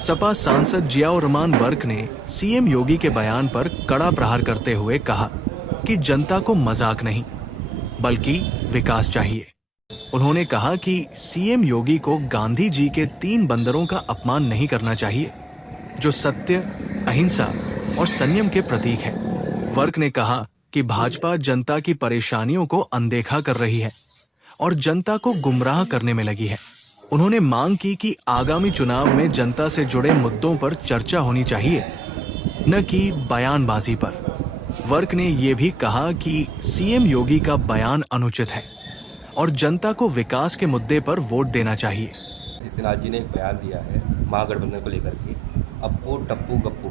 सपा सांसद जियाउर रहमान वर्क ने सीएम योगी के बयान पर कड़ा प्रहार करते हुए कहा कि जनता को मजाक नहीं बल्कि विकास चाहिए। उन्होंने कहा कि सीएम योगी को गांधी जी के 3 बंदरों का अपमान नहीं करना चाहिए, जो सत्य, अहिंसा और संयम के प्रतीक है। वर्क ने कहा कि भाजपा जनता की परेशानियों को अनदेखा कर रही है और जनता को गुमराह करने में लगी है। उन्होंने मांग की कि आगामी चुनाव में जनता से जुड़े मुद्दों पर चर्चा होनी चाहिए, न कि बयानबाजी पर। वर्क ने यह भी कहा कि सीएम योगी का बयान अनुचित है और जनता को विकास के मुद्दे पर वोट देना चाहिए। आदित्यनाथ जी ने एक बयान दिया है महागठबंधन को लेकर के, अप्पू टप्पू गप्पू।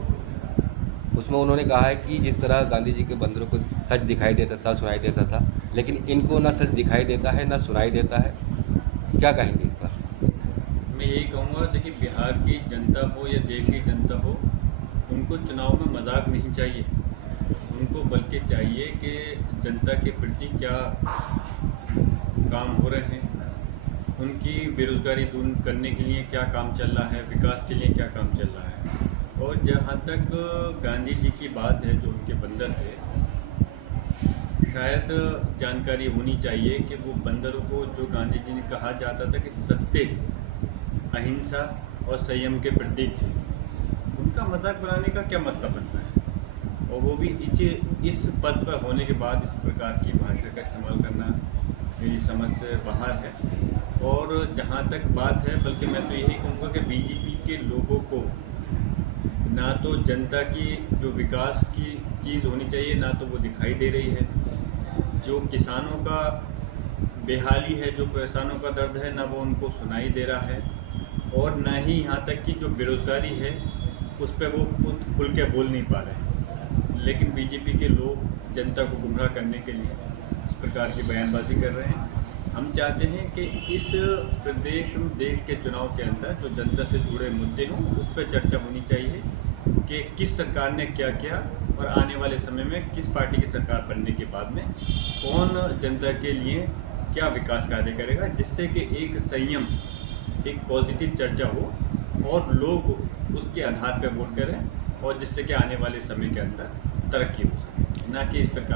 उसमें उन्होंने कहा है कि जिस तरह गांधी जी के बंदरों को सच दिखाई देता था, सुनाई देता था, लेकिन इनको ना सच दिखाई देता है ना सुनाई देता है। क्या कहेंगे इस पर? मैं यही कहूँगा, देखिए, बिहार की जनता हो या देश की जनता हो, उनको चुनाव में मजाक नहीं चाहिए। उनको बल्कि चाहिए कि जनता के प्रति क्या काम हो रहे हैं, उनकी बेरोजगारी दूर करने के लिए क्या काम चल रहा है, विकास के लिए क्या काम चल रहा है। और जहाँ तक गांधी जी की बात है, जो उनके बंदर थे, शायद जानकारी होनी चाहिए कि वो बंदरों को, जो गांधी जी ने कहा जाता था कि सत्य, अहिंसा और संयम के प्रतीक थे, उनका मजाक बनाने का क्या मतलब बनता है? और वो भी इस पद पर होने के बाद इस प्रकार की भाषा का इस्तेमाल करना मेरी समझ से बाहर है। और जहाँ तक बात है, बल्कि मैं तो यही कहूँगा कि बीजेपी के लोगों को ना तो जनता की जो विकास की चीज़ होनी चाहिए, ना तो वो दिखाई दे रही है। जो किसानों का बेहाली है, जो किसानों का दर्द है, ना वो उनको सुनाई दे रहा है। और ना ही यहाँ तक कि जो बेरोज़गारी है, उस पर वो खुल के बोल नहीं पा रहे। लेकिन बीजेपी के लोग जनता को गुमराह करने के लिए इस प्रकार की बयानबाजी कर रहे हैं। हम चाहते हैं कि इस प्रदेश देश के चुनाव के अंदर जो जनता से जुड़े मुद्दे हों, उस पर चर्चा होनी चाहिए कि किस सरकार ने क्या किया और आने वाले समय में किस पार्टी की सरकार बनने के बाद में कौन जनता के लिए क्या विकास कार्य करेगा, जिससे कि एक संयम, एक पॉजिटिव चर्चा हो और लोग उसके आधार पर वोट करें, और जिससे कि आने वाले समय के अंदर तरक्की हो सके, ना कि इस प्रकार